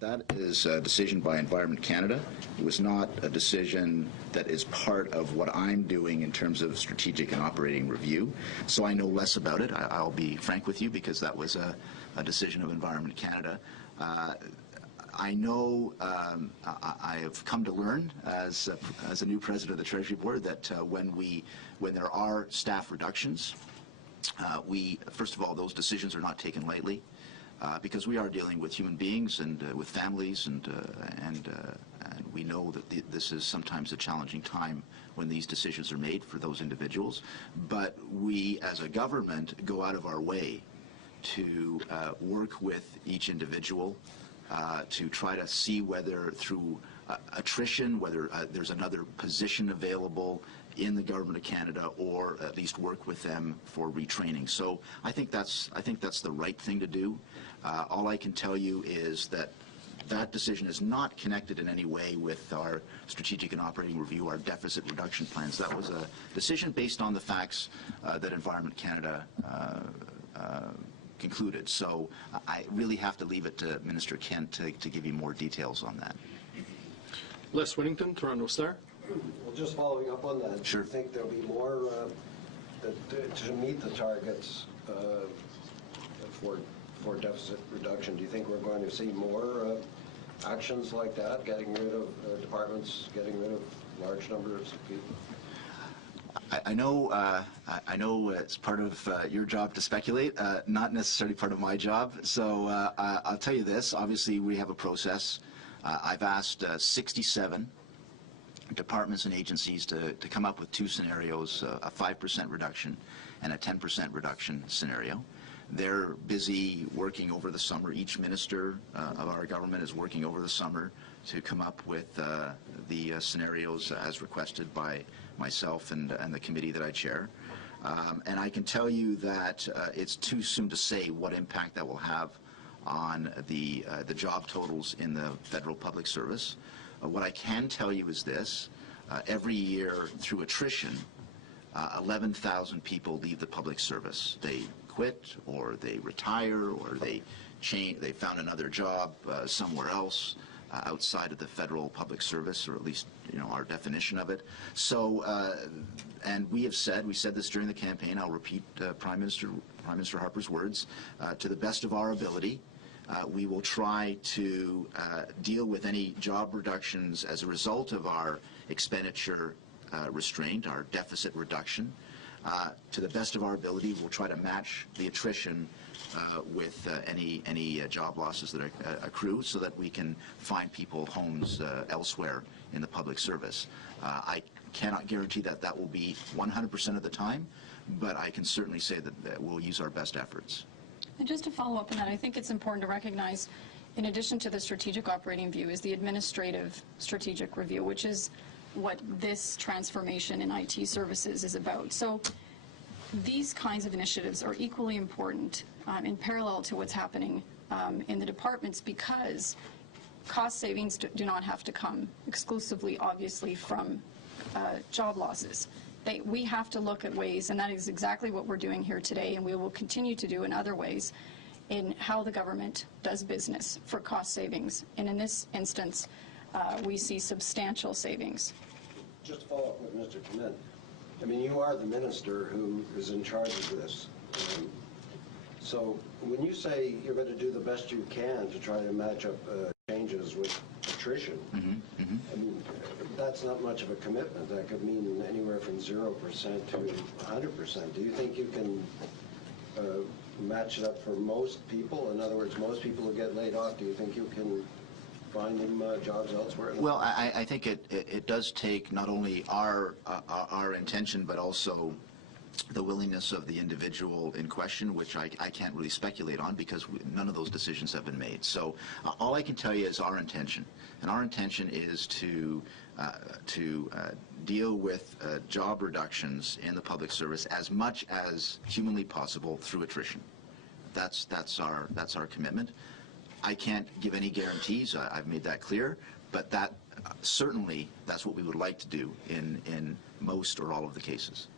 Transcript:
That is a decision by Environment Canada. It was not a decision that is part of what I'm doing in terms of strategic and operating review. So I know less about it. I'll be frank with you, because that was a decision of Environment Canada. I know, I have come to learn as a new president of the Treasury Board that when there are staff reductions, first of all, those decisions are not taken lightly, because we are dealing with human beings and with families, and we know that this is sometimes a challenging time when these decisions are made for those individuals. But we, as a government, go out of our way to work with each individual, to try to see whether through attrition, whether there's another position available in the Government of Canada, or at least work with them for retraining. So I think that's the right thing to do. All I can tell you is that that decision is not connected in any way with our strategic and operating review, our deficit reduction plans. That was a decision based on the facts that Environment Canada concluded. So I really have to leave it to Minister Kent to give you more details on that. Les Winnington, Toronto Star. Well, just following up on that, sure. Do you think there'll be more to meet the targets for deficit reduction? Do you think we're going to see more actions like that, getting rid of departments, getting rid of large numbers of people? I know it's part of your job to speculate, not necessarily part of my job. So I'll tell you this. Obviously, we have a process. I've asked 67 departments and agencies to come up with two scenarios, a 5% reduction and a 10% reduction scenario. They're busy working over the summer. Each minister of our government is working over the summer to come up with the scenarios as requested by myself and the committee that I chair. And I can tell you that it's too soon to say what impact that will have on the job totals in the federal public service. What I can tell you is this. Every year through attrition, 11,000 people leave the public service. They quit, or they retire, or they found another job somewhere else outside of the federal public service, or at least, you know, our definition of it. So, and we said this during the campaign. I'll repeat Prime Minister Harper's words. To the best of our ability, we will try to deal with any job reductions as a result of our expenditure restraint, our deficit reduction. To the best of our ability, we'll try to match the attrition with any job losses that accrue, so that we can find people homes elsewhere in the public service. I cannot guarantee that that will be 100% of the time, but I can certainly say that we'll use our best efforts. And just to follow up on that, I think it's important to recognize, in addition to the strategic operating view, is the administrative strategic review, which is what this transformation in IT services is about. So these kinds of initiatives are equally important in parallel to what's happening in the departments, because cost savings do not have to come exclusively, obviously, from job losses. We have to look at ways, and that is exactly what we're doing here today, and we will continue to do in other ways, in how the government does business for cost savings. And in this instance, we see substantial savings. Just to follow up with Mr. Clement, I mean, you are the minister who is in charge of this. So when you say you're going to do the best you can to try to match up changes with attrition, I mean, that's not much of a commitment. That could mean anywhere from 0% to 100%. Do you think you can match it up for most people? In other words, most people who get laid off, do you think you can find them jobs elsewhere? Well, I think it does take not only our intention, but also the willingness of the individual in question, which I can't really speculate on, because none of those decisions have been made. So all I can tell you is our intention, and our intention is to deal with job reductions in the public service as much as humanly possible through attrition. That's our commitment. I can't give any guarantees. I've made that clear, but certainly that's what we would like to do in most or all of the cases.